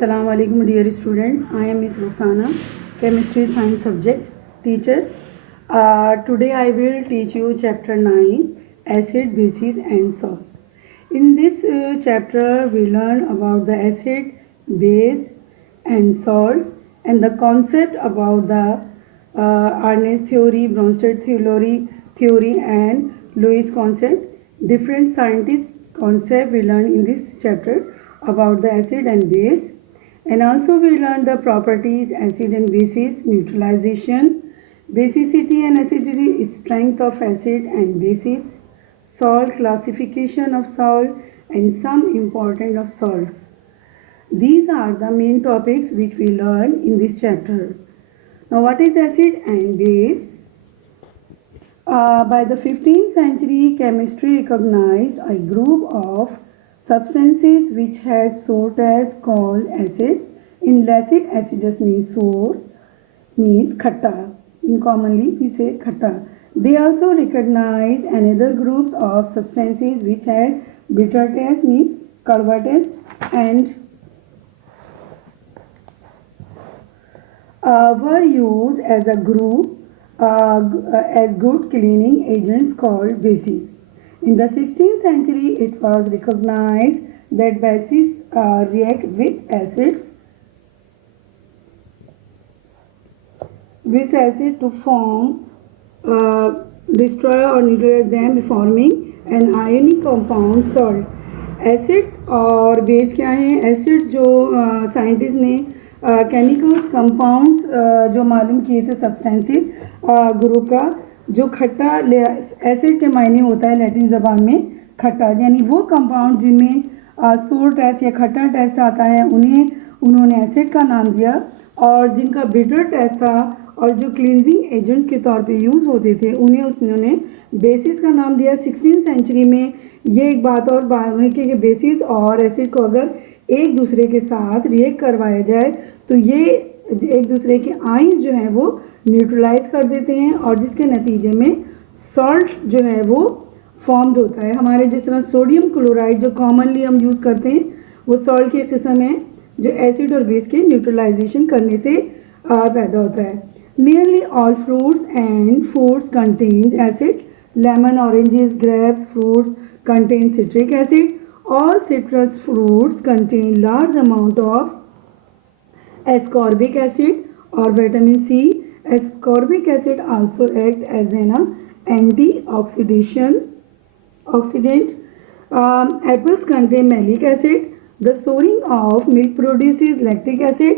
Assalamu alaikum dear student. I am Miss Roxana, chemistry science subject teacher. Today I will teach you chapter 9, acid, bases and salts. In this chapter we learn about the acid, base and salts and the concept about the Arrhenius theory, Bronsted theory and Lewis concept. Different scientists concept we learn in this chapter about the acid and base, and also we learn the properties acid and bases, neutralization, basicity and acidity, strength of acid and bases, salt, classification of salt and some important of salts. These are the main topics which we learn in this chapter. Now what is acid and base? By the 15th century, chemistry recognized a group of substances which had salt as called acid. In Latin, acidus means sour, means khatta. In commonly we say khatta. They also recognized another groups of substances which had bitter taste, means kadwa taste, and were used as a group as good cleaning agents called bases. In the 16th century, it was recognized that bases react with acids to form, destroy or neutralize them, forming an ionic compound salt. Acid और base क्या है? Acid जो scientist ने chemicals compounds जो मालूम किए थे substances group का, जो खट्टा, एसिड के मायने होता है लैटिन ज़बान में खट्टा, यानी वो कंपाउंड जिनमें सोर टेस्ट या खट्टा टेस्ट आता है उन्हें उन्होंने एसिड का नाम दिया, और जिनका बिटर टेस्ट था और जो क्लींजिंग एजेंट के तौर पे यूज़ होते थे उन्हें उन्होंने बेसिस का नाम दिया। 16th सेंचुरी में ये एक बात और है कि बेसिस और एसिड को अगर एक दूसरे के साथ रिएक्ट करवाया जाए तो ये एक दूसरे के आयंस जो हैं वो न्यूट्रलाइज कर देते हैं, और जिसके नतीजे में सॉल्ट जो है वो फॉर्म्ड होता है। हमारे जिस तरह सोडियम क्लोराइड जो कॉमनली हम यूज़ करते हैं वो सॉल्ट की किस्म है जो एसिड और बेस के न्यूट्रलाइजेशन करने से पैदा होता है। Nearly all fruits and foods contain acid. Lemon, oranges, grapes, fruits contain citric acid. All citrus fruits contain large amount of ascorbic acid or vitamin C. Ascorbic acid also act as an antioxidant. Apples contain malic acid. The souring of milk produces lactic acid.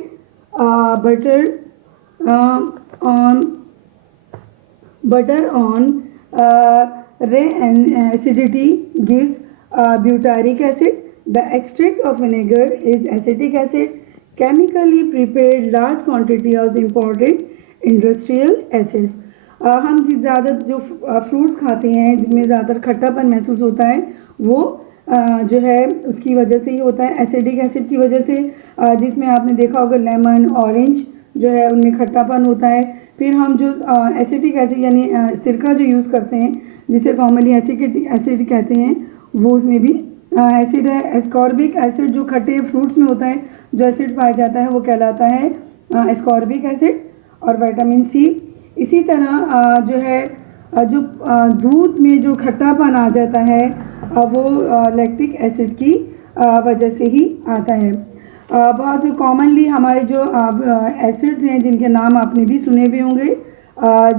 Butter on acidity gives butyric acid. The extract of vinegar is acetic acid. Chemically prepared large quantity of important industrial acids. हम ज़्यादा जो fruits खाते हैं जिनमें ज़्यादातर खट्टापन महसूस होता है वो जो है उसकी वजह से ही होता है, एसिडिक एसिड की वजह से, जिसमें आपने देखा होगा लेमन, ऑरेंज जो है उनमें खट्टापन होता है। फिर हम जो एसिडिक एसिड यानी सिरका जो यूज़ करते हैं जिसे कॉमनली एसिड कहते हैं वो उसमें भी एसिड है। एस्कॉर्बिक एसिड जो खट्टे फ्रूट्स में होता है जो एसिड पाया जाता है वो कहलाता है एस्कॉर्बिक एसिड। और विटामिन सी इसी तरह जो है जो दूध में जो खट्टापन आ जाता है वो लैक्टिक एसिड की वजह से ही आता है। बहुत कॉमनली हमारे जो एसिड्स हैं जिनके नाम आपने भी सुने भी होंगे,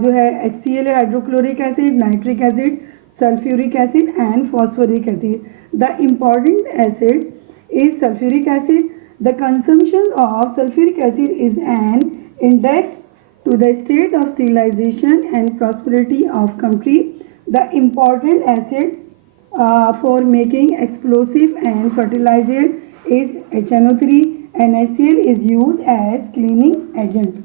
जो है HCl hydrochloric acid, nitric acid, sulphuric acid and phosphoric acid. The important acid is sulphuric acid. The consumption of sulphuric acid is an index to the state of civilization and prosperity of country. The important acid for making explosive and fertilizer is HNO3, and HCl is used as cleaning agent.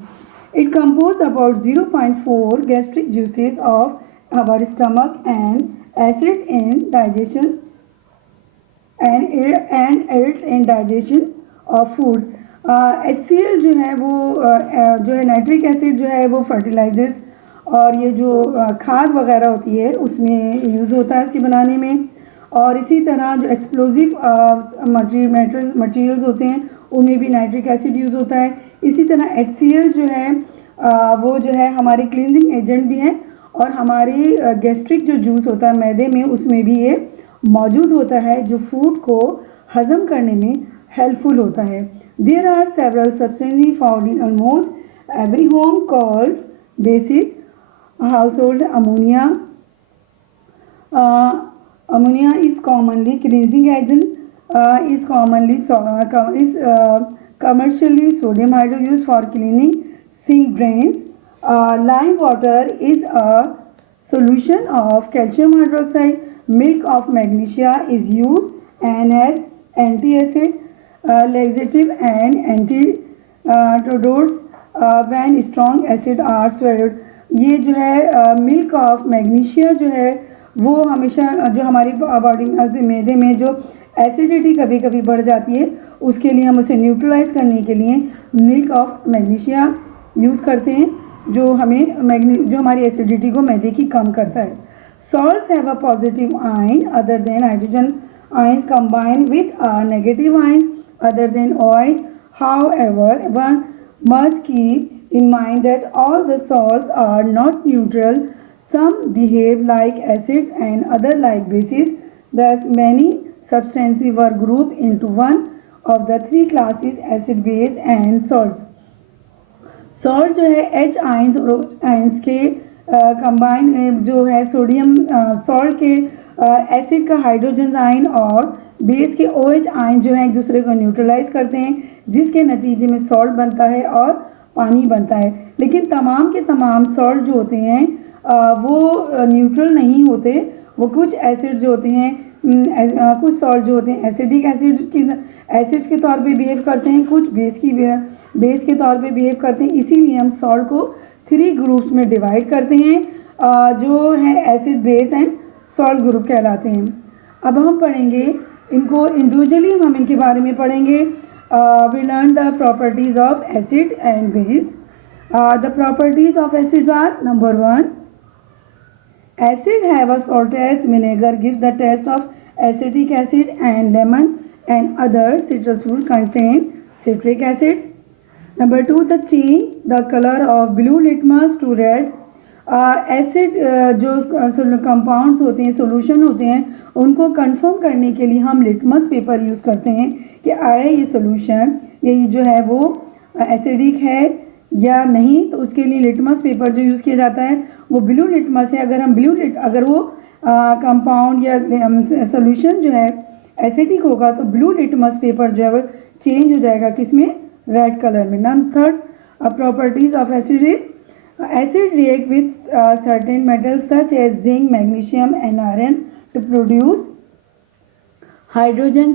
It composes about 0.4 gastric juices of our stomach and acid in digestion and aids in digestion of food. HCl जो है वो जो है nitric acid जो है वो fertilisers और ये जो खाद वगैरह होती है उसमें यूज़ होता है इसके बनाने में। और इसी तरह जो एक्सप्लोजिव मटेरियल्स होते हैं उनमें भी नाइट्रिक एसिड यूज़ होता है। इसी तरह HCl जो है वो जो है हमारे क्लींजिंग एजेंट भी है, और हमारी गैस्ट्रिक जो जूस होता है मैदे में, उसमें भी ये मौजूद होता है, जो फूड को हजम करने में हेल्पफुल होता है। There are several substances found in almost every home called basic household ammonia. Ammonia is commonly cleansing agent, is commonly commercially sodium hydroxide used for cleaning sink drains. Lime water is a solution of calcium hydroxide. Milk of magnesia is used and as anti-acid, laxative and antidotes when strong acid are swallowed. ये जो है milk of magnesia जो है वो हमेशा जो हमारी body में मैदे में जो एसिडिटी कभी कभी बढ़ जाती है, उसके लिए हम उसे न्यूट्रलाइज करने के लिए मिल्क ऑफ मैग्नीशिया यूज़ करते हैं, जो हमारी एसिडिटी को मैदे की कम करता है। Salts have a positive ion other than hydrogen ions combine with negative ions other than oil. However one must keep in mind that all the salts are not neutral. Some behave like acids and other like bases. Thus, many substances were grouped into one of the three classes: acid, base and salts. Salt जो है H ions और ions के combine जो है sodium salt के acid का hydrogen ion और base के OH आयन जो है एक दूसरे को न्यूट्रलाइज करते हैं, जिसके नतीजे में सॉल्ट बनता है और पानी बनता है। लेकिन तमाम के तमाम सॉल्ट जो होते हैं वो न्यूट्रल नहीं होते। वो कुछ एसिड जो होते हैं कुछ सॉल्ट जो होते हैं एसिडिक एसिड्स के तौर पे बिहेव करते हैं, कुछ बेस के तौर पे बिहेव करते हैं। इसीलिए हम सॉल्ट को 3 ग्रुप्स में डिवाइड करते हैं जो है acid, base and salt group कहलाते हैं। अब हम पढ़ेंगे इनको इंडिविजुअली, हम इनके बारे में पढ़ेंगे। We learn the properties of acid and base. The properties of acids are: number 1, acid have a salt as vinegar gives the taste of acetic acid, and lemon and other citrus fruit contain citric acid. Number 2, the change the color of blue litmus to red. Acid जो compounds होते हैं, solution होते हैं, उनको confirm करने के लिए हम लिटमस पेपर यूज़ करते हैं कि आया ये सोल्यूशन ये जो है वो एसिडिक है या नहीं। तो उसके लिए लिटमस पेपर जो यूज़ किया जाता है वो ब्लू लिटमस है। अगर वो कंपाउंड या सोल्यूशन जो है एसिडिक होगा तो ब्लू लिटमस पेपर जो है वो चेंज हो जाएगा किसमें, रेड कलर में। Third properties of acid is acid react with certain metals such as zinc, magnesium and iron to produce hydrogen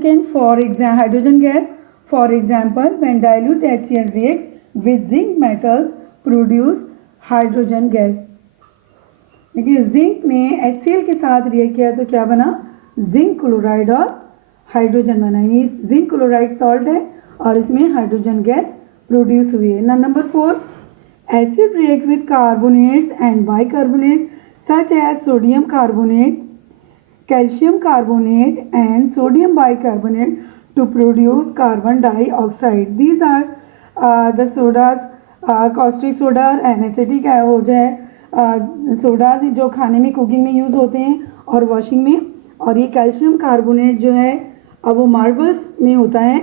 gas. For example, when dilute HCl react with zinc metals produce hydrogen gas. देखिए zinc में HCl के साथ react किया तो क्या बना, zinc chloride और hydrogen बना। ये जिंक क्लोराइड सॉल्ट है और इसमें हाइड्रोजन गैस प्रोड्यूस हुई है। Number 4, acid react with carbonates and bicarbonate such as sodium carbonate, calcium carbonate and sodium bicarbonate to produce carbon dioxide. These are the sodas, caustic soda and acetic वो जो है soda जो खाने में cooking में use होते हैं और वॉशिंग में, और ये कैल्शियम कार्बोनेट जो है अब वो मार्बल्स में होता है।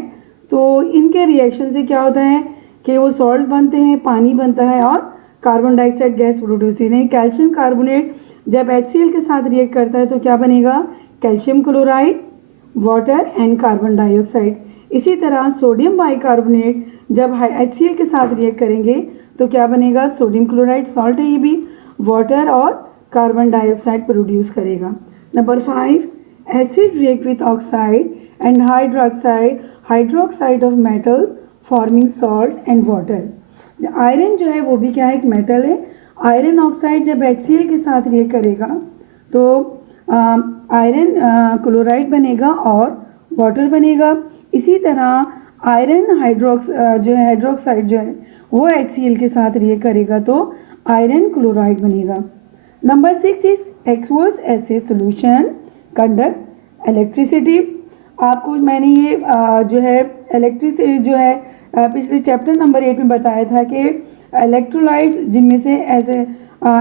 तो इनके रिएक्शन से क्या होता है कि वो सॉल्ट बनते हैं, पानी बनता है और कार्बन डाइऑक्साइड गैस प्रोड्यूस होती है। कैल्शियम कार्बोनेट जब HCl के साथ रिएक्ट करता है तो क्या बनेगा, calcium chloride, water and carbon dioxide. इसी तरह सोडियम बाइकार्बोनेट जब HCl के साथ रिएक्ट करेंगे तो क्या बनेगा, सोडियम क्लोराइड सॉल्ट है, ये भी वाटर और कार्बन डाइऑक्साइड प्रोड्यूस करेगा। Number 5, acid react with oxide and hydroxide of metals forming salt and water. Iron जो है वो भी क्या है, एक मेटल है। आयरन ऑक्साइड जब HCl के साथ रिएक्ट करेगा तो आयरन क्लोराइड बनेगा और वाटर बनेगा। इसी तरह आयरन हाइड्रोक्साइड जो है वो HCl के साथ रिएक्ट करेगा तो आयरन क्लोराइड बनेगा। Number 6 is aqueous acid solution conduct electricity. आपको मैंने ये जो है इलेक्ट्रिसिटी जो है पिछले चैप्टर नंबर 8 में बताया था कि इलेक्ट्रोलाइट्स जिनमें से ऐसे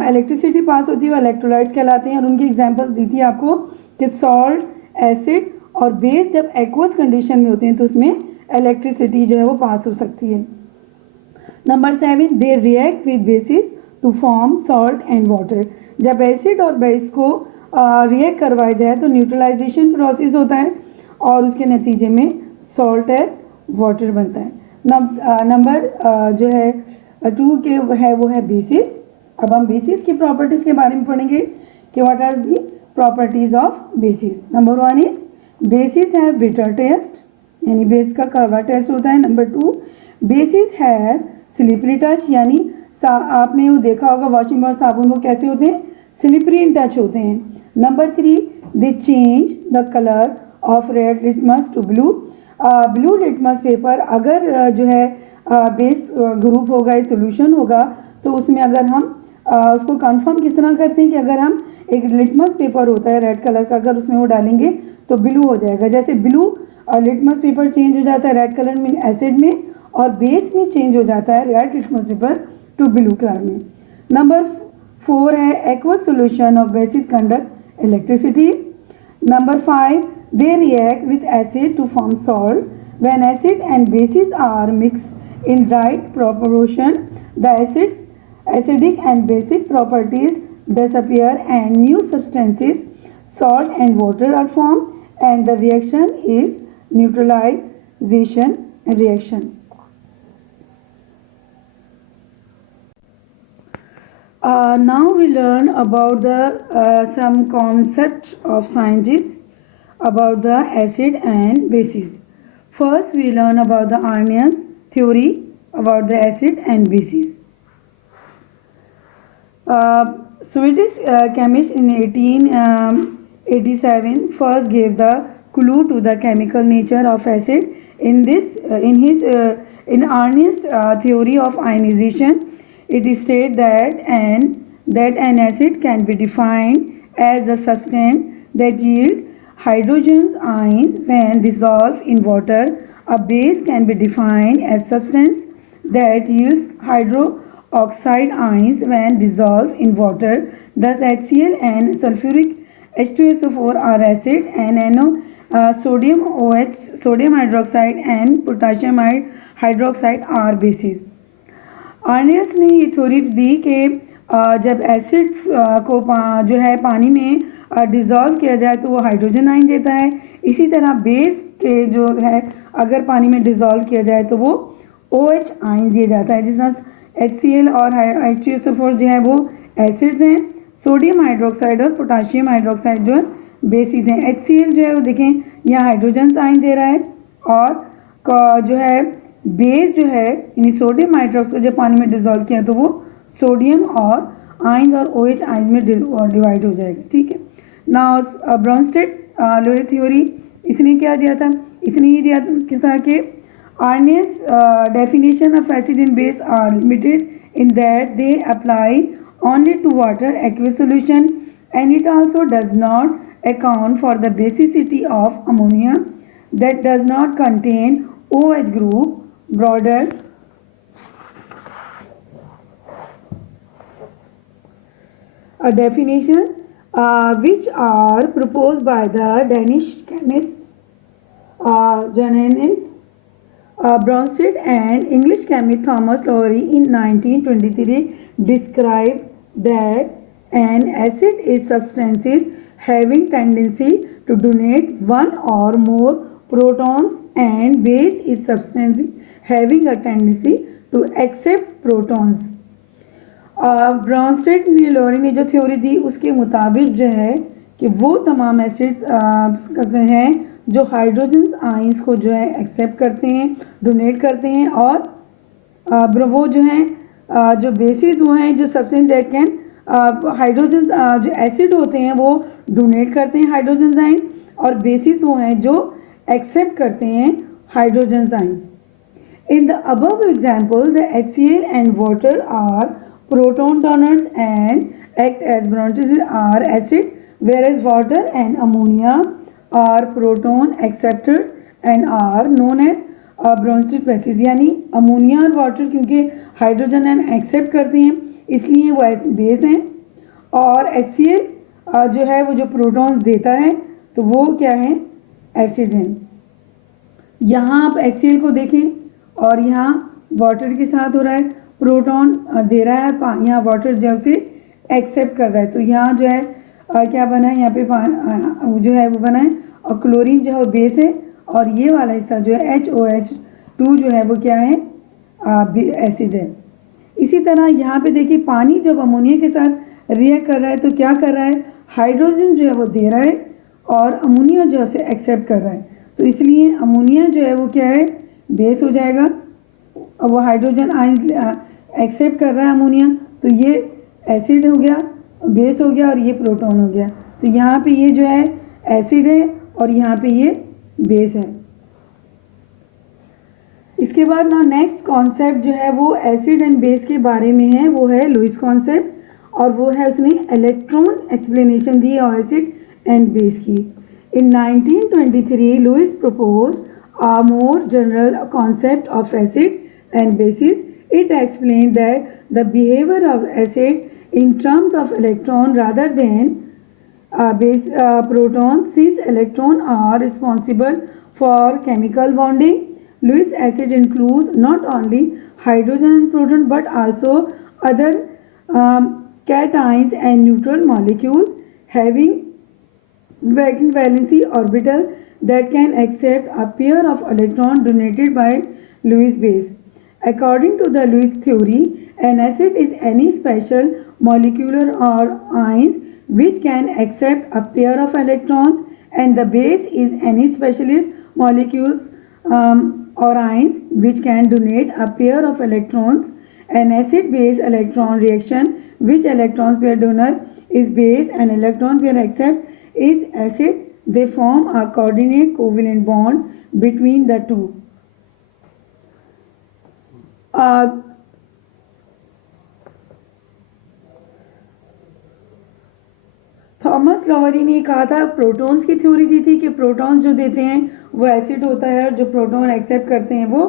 इलेक्ट्रिसिटी पास होती है वो इलेक्ट्रोलाइट्स कहलाते हैं, और उनकी एग्जांपल्स दी थी आपको कि सॉल्ट, एसिड और बेस जब एक्वस कंडीशन में होते हैं तो उसमें इलेक्ट्रिसिटी जो है वो पास हो सकती है। Number 7, they react with bases to form salt and water. जब एसिड और बेस को रिएक्ट करवाया जाए तो न्यूट्रलाइजेशन प्रोसेस होता है और उसके नतीजे में सॉल्ट एंड वाटर बनता है। नंबर जो है 2 के वो है बेसिस। अब हम बेसिस की प्रॉपर्टीज़ के बारे में पढ़ेंगे कि what are the properties of bases. Number 1 is bases have bitter taste, यानी बेस का कड़वा टेस्ट होता है। नंबर 2, बेसिस है स्लिपरी टच, यानी आपने वो देखा होगा वॉशिंग और साबुन वो कैसे होते हैं, स्लिपरी इन टच होते हैं। Number 3, they change the colour of red litmus to blue. Blue litmus paper अगर जो है बेस ग्रुप होगा या सोल्यूशन होगा तो उसमें अगर हम उसको कंफर्म किस तरह करते हैं कि अगर हम एक लिटमस पेपर होता है रेड कलर का, अगर उसमें वो डालेंगे तो ब्लू हो जाएगा। जैसे ब्लू लिटमस पेपर चेंज हो जाता है रेड कलर में एसिड में, और बेस में चेंज हो जाता है red litmus paper two blue colour में। नंबर 4 है aqueous solution of basis conduct electricity. Number 5, they react with acid to form salt. When acid and bases are mixed in right proportion, the acidic and basic properties disappear and new substances, salt and water are formed, and the reaction is neutralization reaction. Now we learn about the some concepts of sciences about the acid and bases. First, we learn about the Arrhenius theory about the acid and bases. Swedish chemist in 1887 first gave the clue to the chemical nature of acid. In Arrhenius theory of ionization, it is stated that an acid can be defined as a substance that yields hydrogen ions when dissolved in water. A base can be defined as substance that yields hydroxide ions when dissolved in water. Thus, HCl and sulfuric H2SO4 are acid, and sodium OH, sodium hydroxide and potassium hydroxide are bases. Arrhenius ने ये theory दी कि जब acids को जो है पानी में dissolve किया जाए तो वो हाइड्रोजन आयन देता है। इसी तरह बेस के जो है अगर पानी में डिज़ोल्व किया जाए तो वो OH आयन दिया जाता है। जिस तरह HCl और H2SO4 जो है वो एसिड्स हैं, सोडियम हाइड्रोक्साइड और पोटाशियम हाइड्रोक्साइड जो है बेसिस हैं। HCl जो है वो देखें यहाँ हाइड्रोजन आयन दे रहा है, और जो है बेस जो है यानी सोडियम हाइड्रोक्साइड जब पानी में डिज़ोल्व किया तो वो सोडियम और आयन और OH आयन में डिवाइड हो जाएगा। ठीक है। नाउ ब्रॉन्स्टेड लोहे थ्योरी, इसने क्या दिया था, इसने ये दिया था कि Arrhenius definition of acid and base are limited in that they apply only to water aqueous solution, and it also does not account for the basicity of ammonia that does not contain OH group. Broader a definition which are proposed by the Danish chemist Johannes Bronsted and English chemist Thomas Lowry in 1923 described that an acid is substances having tendency to donate one or more protons, and base is substances having a tendency to accept protons. Brønsted ने लोरी ने जो theory दी उसके मुताबिक जो है कि वो तमाम एसिड्स हैं जो हाइड्रोजन आयंस को जो है एक्सेप्ट करते हैं, डोनेट करते हैं, और वो जो हैं जो बेसिस वो हैं जो सब्सटेंस दैट कैन हाइड्रोजन जो एसिड होते हैं वो डोनेट करते हैं हाइड्रोजन आयंस, और बेसिस वो हैं जो एक्सेप्ट करते हैं hydrogen ions. In the above example, the HCl and water are proton donors and act as bronzes are acid, whereas water and ammonia are proton acceptors and are known as Bronsted bases, यानी ammonia और water क्योंकि hydrogen and accept करते हैं इसलिए वो base हैं, और HCl जो है वो जो प्रोटॉन्स देता है तो वो क्या है, एसिड है। यहाँ आप HCl को देखें और यहाँ वाटर के साथ हो रहा है, प्रोटॉन दे रहा है, यहाँ वाटर जो से एक्सेप्ट कर रहा है, तो यहाँ जो है क्या बना है, यहाँ पे जो है वो बना है, और क्लोरीन जो है वो बेस है, और ये वाला हिस्सा जो है HOH2 जो है वो क्या है, एसिड है। इसी तरह यहाँ पे देखिए पानी जब अमोनिया के साथ रिएक्ट कर रहा है तो क्या कर रहा है, हाइड्रोजन जो है वो दे रहा है और अमोनिया जो है उसे एक्सेप्ट कर रहा है, तो इसलिए अमोनिया जो है वो क्या है, बेस हो जाएगा, और वो हाइड्रोजन आयन एक्सेप्ट कर रहा है अमोनिया, तो ये एसिड हो गया, बेस हो गया, और ये प्रोटॉन हो गया, तो यहाँ पे ये जो है एसिड है और यहाँ पे ये बेस है। इसके बाद ना नेक्स्ट कॉन्सेप्ट जो है वो एसिड एंड बेस के बारे में है, वो है लुईस कॉन्सेप्ट, और वो है उसने इलेक्ट्रॉन एक्सप्लेनेशन दी और एसिड एंड बेस की। In 1923 Lewis propose a more general concept of acid and bases. It explained that the behavior of acid in terms of electron rather than base protons, since electrons are responsible for chemical bonding. Lewis acid includes not only hydrogen and proton but also other cations and neutral molecules having vacuum valency orbital that can accept a pair of electrons donated by Lewis base. According to the Lewis theory, an acid is any special molecular or ions which can accept a pair of electrons, and the base is any specialist molecules or ions which can donate a pair of electrons. An acid-base electron reaction, which electron pair donor is base and electron pair accept is acid. They form a coordinate covalent bond between the two. Thomas लॉवरी ने कहा था, protons की theory दी थी कि protons जो देते हैं वो एसिड होता है और जो प्रोटॉन एक्सेप्ट करते हैं वो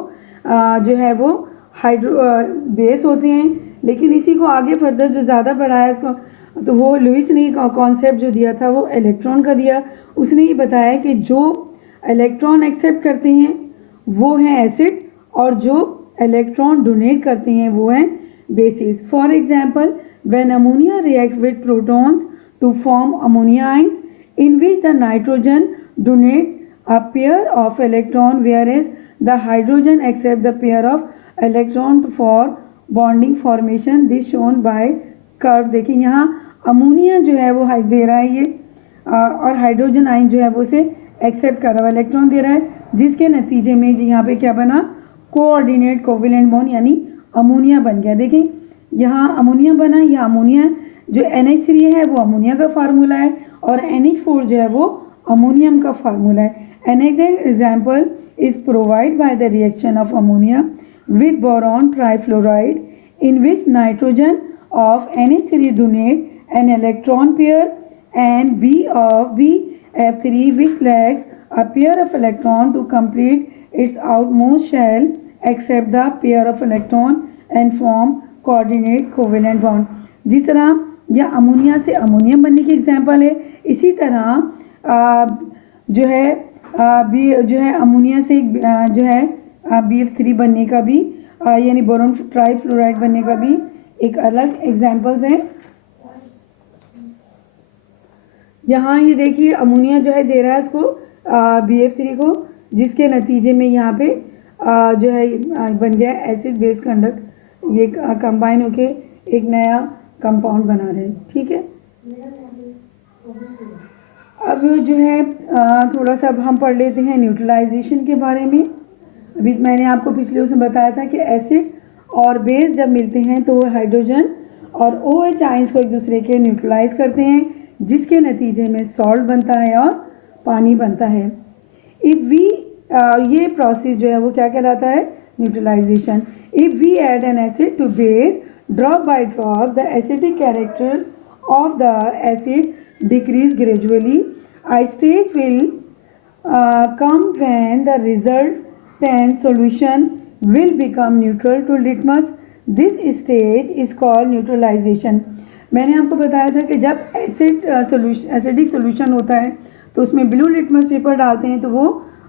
जो है वो बेस होते हैं। लेकिन इसी को आगे फर्दर जो ज़्यादा बढ़ाया इसको, तो वो लुईस ने कॉन्सेप्ट जो दिया था वो इलेक्ट्रॉन का दिया। उसने ये बताया कि जो इलेक्ट्रॉन एक्सेप्ट करते हैं वो हैं एसिड और जो इलेक्ट्रॉन डोनेट करते हैं वो हैं bases. For example, when ammonia react with protons to form ammonia ions in which the nitrogen donate a pair of electron whereas the hydrogen accept the pair of electron for bonding formation. This shown by curve. देखिए यहाँ ammonia जो है वो दे रहा है ये और hydrogen ion जो है वो उसे एक्सेप्ट कर रहा है, इलेक्ट्रॉन दे रहा है, जिसके नतीजे में यहाँ पे क्या बना, कोऑर्डिनेट कोवेलेंट बॉन्ड यानी अमोनिया बन गया। देखिए यहाँ अमोनिया बना, यहाँ अमोनिया जो NH3 है वो अमोनिया का फार्मूला है और NH4 जो है वो अमोनियम का फार्मूला है। Another example is provided by the reaction of ammonia with boron trifluoride in which nitrogen of NH3 donate an electron pair and B of BF3 which lacks a pair of electron to complete its outmost shell accept the pair of electron and form coordinate covalent bond। जिस तरह यह ammonia से ammonium बनने की example है, इसी तरह जो है अमोनिया से जो है BF3 बनने का भी यानी बोरोन ट्राइफ्लोराइड बनने का भी एक अलग एग्जाम्पल्स है। यहाँ ये देखिए अमोनिया जो है दे रहा है इसको BF3 को, जिसके नतीजे में यहाँ पे जो है बन गया एसिड बेस कंडक्ट, ये कंबाइन होके एक नया कंपाउंड बना रहे हैं। ठीक है, अब जो है थोड़ा सा अब हम पढ़ लेते हैं न्यूट्रलाइजेशन के बारे में। अभी मैंने आपको पिछले उसमें बताया था कि एसिड और बेस जब मिलते हैं तो वो हाइड्रोजन और OH आयंस को एक दूसरे के न्यूट्रलाइज करते हैं, जिसके नतीजे में सॉल्ट बनता है और पानी बनता है। इफ़ वी ये प्रोसेस जो है वो क्या कहलाता है, neutralisation. If we add an acid to base drop by drop the acidic character of the acid decrease gradually. A stage will come when the resultant solution will become neutral to litmus. This stage is called neutralization. मैंने आपको बताया था कि जब acidic solution होता है तो उसमें ब्लू लिटमस पेपर डालते हैं तो वो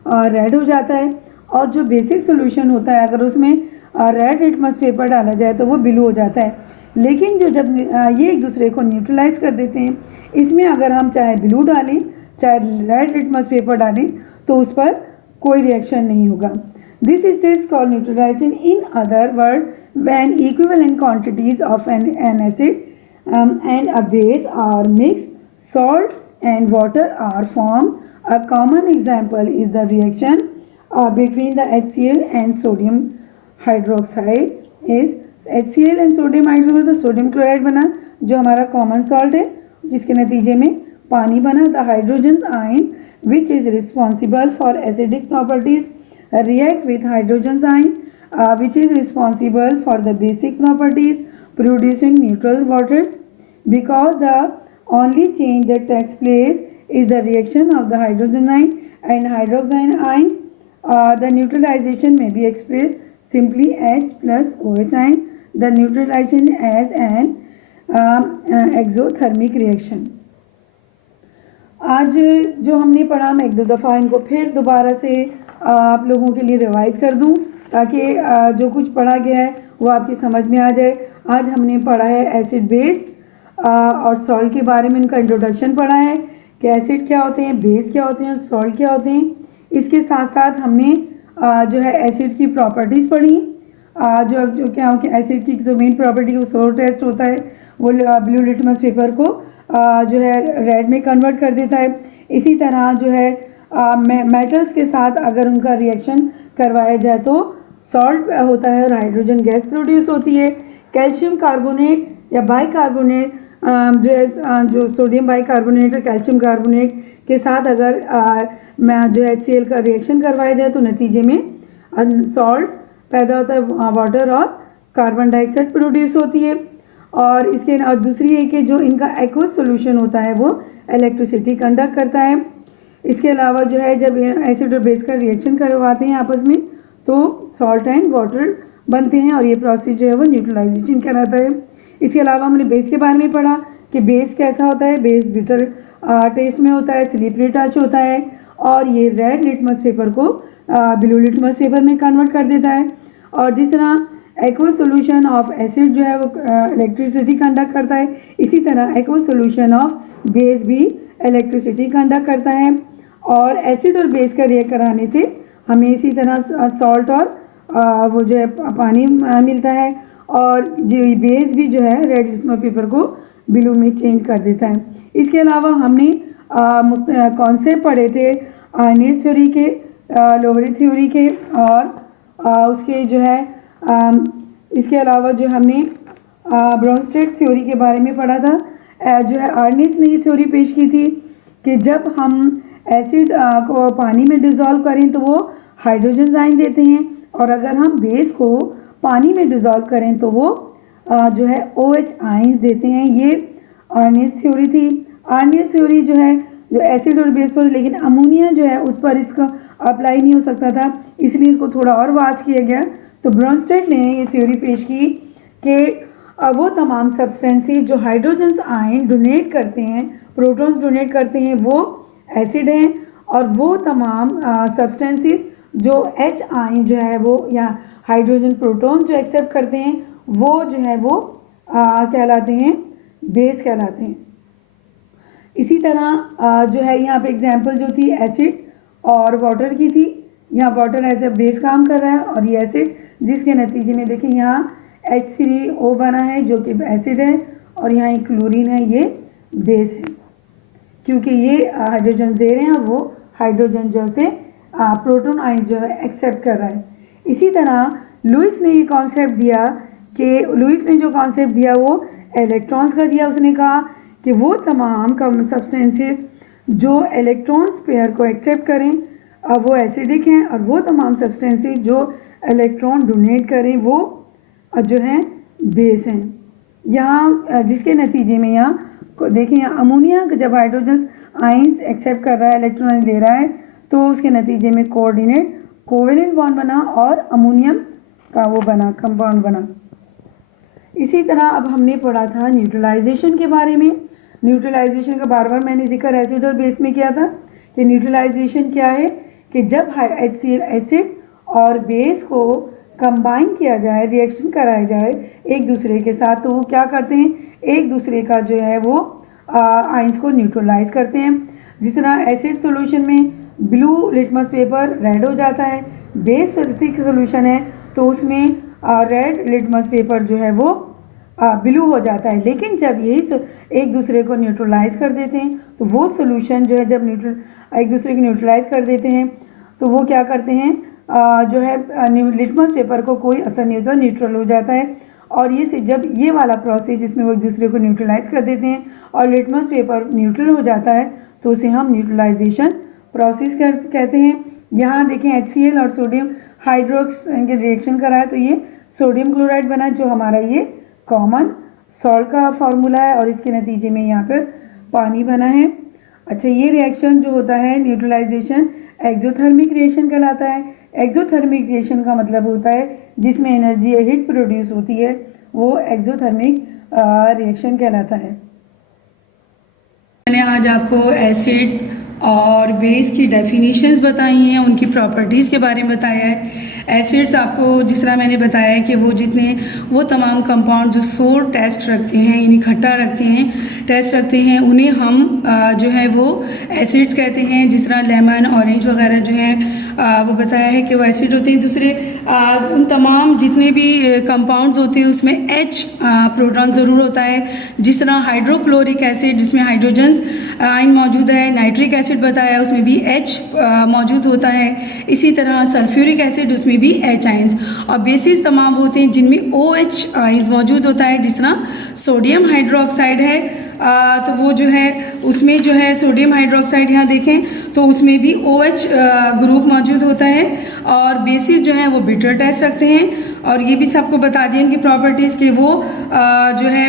रेड हो जाता है, और जो बेसिक सोल्यूशन होता है अगर उसमें रेड लिटमस पेपर डाला जाए तो वो ब्लू हो जाता है। लेकिन जो जब ये एक दूसरे को न्यूट्रलाइज कर देते हैं, इसमें अगर हम चाहे ब्लू डालें चाहे रेड लिटमस पेपर डालें तो उस पर कोई रिएक्शन नहीं होगा। This stage called neutralisation. In other word, when equivalent quantities of an acid and a base are mixed, salt and water are formed. A common example is the reaction between the HCl and sodium hydroxide. Is HCl and sodium hydroxide तो sodium chloride बना जो हमारा common salt है, जिसके नतीजे में पानी बना। The hydrogen ion which is responsible for acidic properties react with hydrogen ion which is responsible for the basic properties, producing neutral waters. Because the only change that takes place is the reaction of the hydrogen ion and hydrogen ion, the neutralization may be expressed simply H plus OH ion. The neutralization as an exothermic reaction. आज जो हमने पढ़ा मैं एक दो दफ़ा इनको फिर दोबारा से आप लोगों के लिए रिवाइज कर दूं ताकि जो कुछ पढ़ा गया है वो आपकी समझ में आ जाए। आज हमने पढ़ा है एसिड बेस और सॉल्ट के बारे में, इनका इंट्रोडक्शन पढ़ा है कि एसिड क्या होते हैं, बेस क्या होते हैं और सॉल्ट क्या होते हैं। इसके साथ साथ हमने जो है एसिड की प्रॉपर्टीज़ पढ़ी। जो क्या हो कि एसिड की जो मेन प्रॉपर्टी वो सोर टेस्ट होता है, वो ब्लू लिटमस पेपर को जो है रेड में कन्वर्ट कर देता है। इसी तरह जो है मेटल्स के साथ अगर उनका रिएक्शन करवाया जाए तो सॉल्ट होता है और हाइड्रोजन गैस प्रोड्यूस होती है। कैल्शियम कार्बोनेट या बाइकार्बोनेट जो सोडियम बाइकार्बोनेट और कैल्शियम कार्बोनेट के साथ अगर जो HCl का रिएक्शन करवाया जाए तो नतीजे में सॉल्ट पैदा होता है, वाटर और कार्बन डाइऑक्साइड प्रोड्यूस होती है। और इसके दूसरी है कि जो इनका एक्वस सोल्यूशन होता है वो इलेक्ट्रिसिटी कंडक्ट करता है। इसके अलावा जो है जब एसिड और बेस का रिएक्शन करवाते हैं आपस में तो सॉल्ट एंड वाटर बनते हैं और ये प्रोसेस जो है वो न्यूट्रलाइजेशन कहलाता है। इसके अलावा हमने बेस के बारे में पढ़ा कि बेस कैसा होता है। बेस बिटर टेस्ट में होता है, स्लिपरी टच होता है और ये रेड लिटमस पेपर को ब्लू लिटमस पेपर में कन्वर्ट कर देता है। और जिस तरह एक्वस सोल्यूशन ऑफ एसिड जो है वो इलेक्ट्रिसिटी कंडक्ट करता है, इसी तरह एक्वस सोल्यूशन ऑफ बेस भी इलेक्ट्रिसिटी कंडक्ट करता है। और एसिड और बेस का रिएक्ट कराने से हमें इसी तरह सॉल्ट और वो जो है पानी मिलता है और जो बेस भी जो है रेड लिटमस पेपर को ब्लू में चेंज कर देता है। इसके अलावा हमने कॉन्सेप्ट पढ़े थे आर्नेस थ्योरी के, लोवरी थ्योरी के और उसके जो है इसके अलावा जो हमने ब्रोंस्टेड थ्योरी के बारे में पढ़ा था। जो है आर्नेस ने ये थ्योरी पेश की थी कि जब हम एसिड को पानी में डिज़ोल्व करें तो वो हाइड्रोजन आयन देते हैं और अगर हम बेस को पानी में डिज़ोल्व करें तो वो जो है OH आयन्स देते हैं। ये आर्नेस थ्योरी थी। आर्नेस थ्योरी जो है जो एसिड और बेस पर, लेकिन अमोनिया जो है उस पर इसका अप्लाई नहीं हो सकता था, इसलिए इसको थोड़ा और वास्ट किया गया। तो ब्रोंस्टेड ने ये थ्योरी पेश की कि वो तमाम सब्सटेंसेस जो हाइड्रोजन आयन डोनेट करते हैं, प्रोटॉन्स डोनेट करते हैं, वो एसिड हैं और वो तमाम सब्सटेंसेस जो H आयन जो है वो या हाइड्रोजन प्रोटॉन जो एक्सेप्ट करते हैं वो जो है वो कहलाते हैं बेस कहलाते हैं। इसी तरह जो है यहाँ पे एग्जांपल जो थी एसिड और वाटर की थी। यहाँ वाटर एज ए बेस काम कर रहा है और ये एसिड, जिसके नतीजे में देखिए यहाँ H3O बना है जो कि एसिड है और यहाँ एक क्लोरीन है, ये बेस है क्योंकि ये हाइड्रोजन दे रहे हैं और वो हाइड्रोजन जो से प्रोटॉन आयन जो है एक्सेप्ट कर रहा है। इसी तरह लुईस ने ये कॉन्सेप्ट दिया कि लुईस ने जो कॉन्सेप्ट दिया वो इलेक्ट्रॉन्स का दिया। उसने कहा कि वो तमाम सब्सटेंसेस जो इलेक्ट्रॉन्स पेयर को एक्सेप्ट करें वो एसिडिक हैं और वो तमाम सब्सटेंसेस जो इलेक्ट्रॉन डोनेट करें वो जो हैं बेस हैं। यहाँ जिसके नतीजे में यहाँ देखिए यहाँ अमोनिया जब हाइड्रोजन आयंस एक्सेप्ट कर रहा है, इलेक्ट्रॉन दे रहा है, तो उसके नतीजे में कोऑर्डिनेट कोवेलेंट बॉन्ड बना और अमोनियम का वो बना, कंपाउंड बना। इसी तरह अब हमने पढ़ा था न्यूट्रलाइजेशन के बारे में। न्यूट्रलाइजेशन का बार बार मैंने जिक्र एसिड और बेस में किया था कि न्यूट्रलाइजेशन क्या है कि जब HCl एसिड और बेस को कंबाइन किया जाए, रिएक्शन कराया जाए एक दूसरे के साथ, तो वो क्या करते हैं, एक दूसरे का जो है वो आयंस को न्यूट्रलाइज करते हैं। जिस तरह एसिड सॉल्यूशन में ब्लू लिटमस पेपर रेड हो जाता है, बेस सिक सॉल्यूशन है तो उसमें रेड लिटमस पेपर जो है वो ब्लू हो जाता है। लेकिन जब यही एक दूसरे को न्यूट्रलाइज कर देते हैं तो वो सॉल्यूशन जो है जब एक दूसरे को न्यूट्रलाइज कर देते हैं तो वो क्या करते हैं, जो है लिटमस पेपर को कोई असर नहीं होता, न्यूट्रल हो जाता है। और ये जब ये वाला प्रोसेस जिसमें वो एक दूसरे को न्यूट्रलाइज कर देते हैं और लिटमस पेपर न्यूट्रल हो जाता है तो उसे हम न्यूट्रलाइजेशन प्रोसेस कहते हैं। यहाँ देखें HCl और सोडियम हाइड्रोक्स के रिएक्शन कराया तो ये सोडियम क्लोराइड बना जो हमारा ये कॉमन सॉल्ट का फार्मूला है और इसके नतीजे में यहाँ पर पानी बना है। अच्छा, ये रिएक्शन जो होता है न्यूट्रलाइजेशन एक्सोथर्मिक रिएक्शन कहलाता है। एक्सोथर्मिक रिएक्शन का मतलब होता है जिसमें एनर्जी हीट प्रोड्यूस होती है, वो एक्सोथर्मिक रिएक्शन कहलाता है। मैंने आज आपको एसिड और बेस की डेफिनेशंस बताई हैं, उनकी प्रॉपर्टीज़ के बारे में बताया है। एसिड्स आपको जिस तरह मैंने बताया है कि वो तमाम कंपाउंड जो सोर टेस्ट रखते हैं, यानी खट्टा रखते हैं, टेस्ट रखते हैं, उन्हें हम जो है वो एसिड्स कहते हैं। जिस तरह लेमन, ऑरेंज वगैरह जो हैं वो बताया है कि वो एसिड होते हैं। दूसरे उन तमाम जितने भी कंपाउंड्स होते हैं उसमें H प्रोटॉन ज़रूर होता है। जिस तरह हाइड्रोक्लोरिक एसिड जिसमें हाइड्रोजन्स आयन मौजूद है, नाइट्रिक एसिड बताया उसमें भी H मौजूद होता है। इसी तरह सल्फ्यूरिक एसिड उसमें भी H आयंस, और बेसिस तमाम होते हैं जिनमें OH आयंस मौजूद होता है। जिस तरह सोडियम हाइड्रोक्साइड है तो वो जो है उसमें जो है सोडियम हाइड्रोक्साइड यहाँ देखें तो उसमें भी OH ग्रुप मौजूद होता है। और बेसिस जो है वो बिटर टेस्ट रखते हैं। और ये भी सबको बता दिए इनकी प्रॉपर्टीज़ कि वो जो है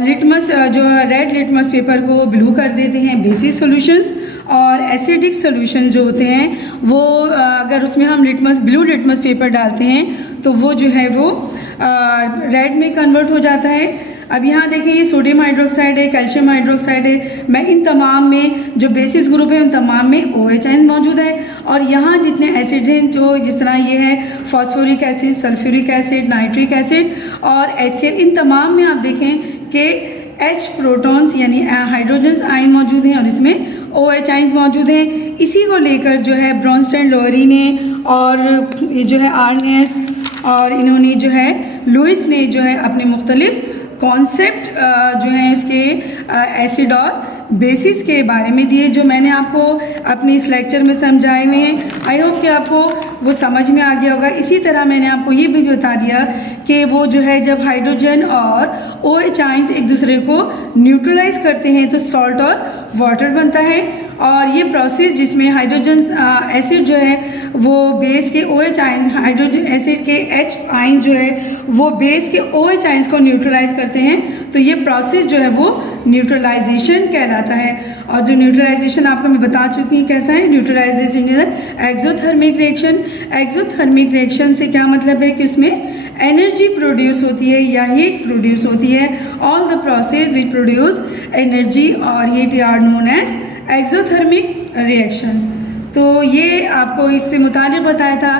लिटमस जो रेड लिटमस पेपर को ब्लू कर देते हैं बेसिस सॉल्यूशंस, और एसिडिक सॉल्यूशन जो होते हैं वो अगर उसमें हम ब्लू लिटमस पेपर डालते हैं तो वो जो है वो रेड में कन्वर्ट हो जाता है। अब यहाँ देखिए ये सोडियम हाइड्रोक्साइड है, कैल्शियम हाइड्रोक्साइड है, मैं इन तमाम में जो बेसिस ग्रुप है उन तमाम में OH आयंस मौजूद है। और यहाँ जितने एसिड हैं जो जिस तरह ये है phosphoric acid, sulphuric acid, nitric acid और HCl, इन तमाम में आप देखें कि H प्रोटॉन्स यानी हाइड्रोजन्स आयन मौजूद हैं और इसमें OH आयंस मौजूद हैं। इसी को लेकर जो है ब्रॉन्स्टेन लोरी ने और ये जो है आर्नेस और इन्होंने जो है लुइस ने जो है अपने मुख्तलिफ कॉन्सेप्ट जो हैं इसके एसिड और बेसिस के बारे में दिए, जो मैंने आपको अपने इस लेक्चर में समझाए हुए हैं। आई होप कि आपको वो समझ में आ गया होगा। इसी तरह मैंने आपको ये भी बता दिया कि वो जो है जब हाइड्रोजन और OH आयंस एक दूसरे को न्यूट्रलाइज करते हैं तो सॉल्ट और वाटर बनता है। और ये प्रोसेस जिसमें हाइड्रोजन एसिड जो है वो बेस के OH आयंस, हाइड्रोजन एसिड के H आयन जो है वो बेस के OH आयंस को न्यूट्रलाइज करते हैं, तो ये प्रोसेस जो है वो न्यूट्रलाइजेशन कहलाता है। और जो न्यूट्रलाइजेशन आपको मैं बता चुकी हूँ कैसा है। Neutralisation exothermic reaction. Exothermic reaction से क्या मतलब है कि उसमें एनर्जी प्रोड्यूस होती है या हीट प्रोड्यूस होती है। All the process which produce energy और heat are known as exothermic reactions. तो ये आपको इससे मुतालिक बताया था।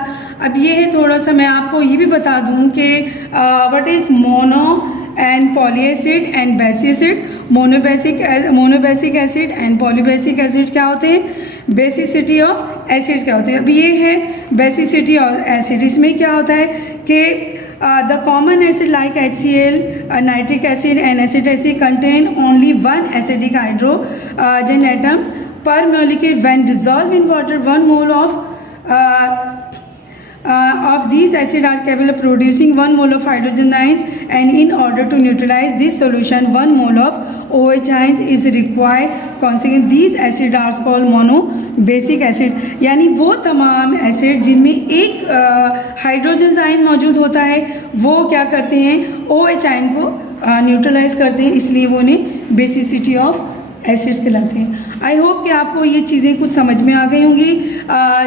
अब ये है थोड़ा सा मैं आपको ये भी बता दूं कि what is mono and poly acid and basic acid. Monobasic acid and polybasic acid क्या होते हैं, बेसिसिटी ऑफ एसिड्स क्या होते हैं। अब ये है बेसिसिटी ऑफ एसिड। इसमें क्या होता है कि the common acid like HCl, nitric acid and acetic contain only one acidic hydrogen atoms per molecule. When dissolved in water, 1 mole of these acids are capable of producing 1 mole of hydrogen ions, and in order to neutralize this solution 1 mole of OH ions is required. Consequently these acids are called monobasic acid। यानी वो तमाम acid जिनमें एक hydrogen ion मौजूद होता है वो क्या करते हैं, OH आयन को न्यूट्रलाइज करते हैं, इसलिए वो उन्हें बेसिसिटी ऑफ एसिड्स कहलाते हैं। आई होप कि आपको ये चीज़ें कुछ समझ में आ गई होंगी।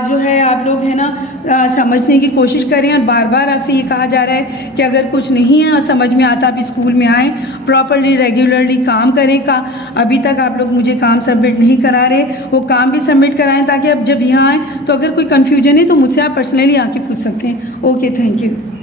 जो है आप लोग है ना समझने की कोशिश करें, और बार बार आपसे ये कहा जा रहा है कि अगर कुछ नहीं है समझ में आता आप स्कूल में आएँ, प्रॉपरली रेगुलरली काम करें। अभी तक आप लोग मुझे काम सबमिट नहीं करा रहे, वो काम भी सबमिट कराएं, ताकि अब जब यहाँ आएँ तो अगर कोई कन्फ्यूजन है तो मुझसे आप पर्सनली आके पूछ सकते हैं। Okay, thank you.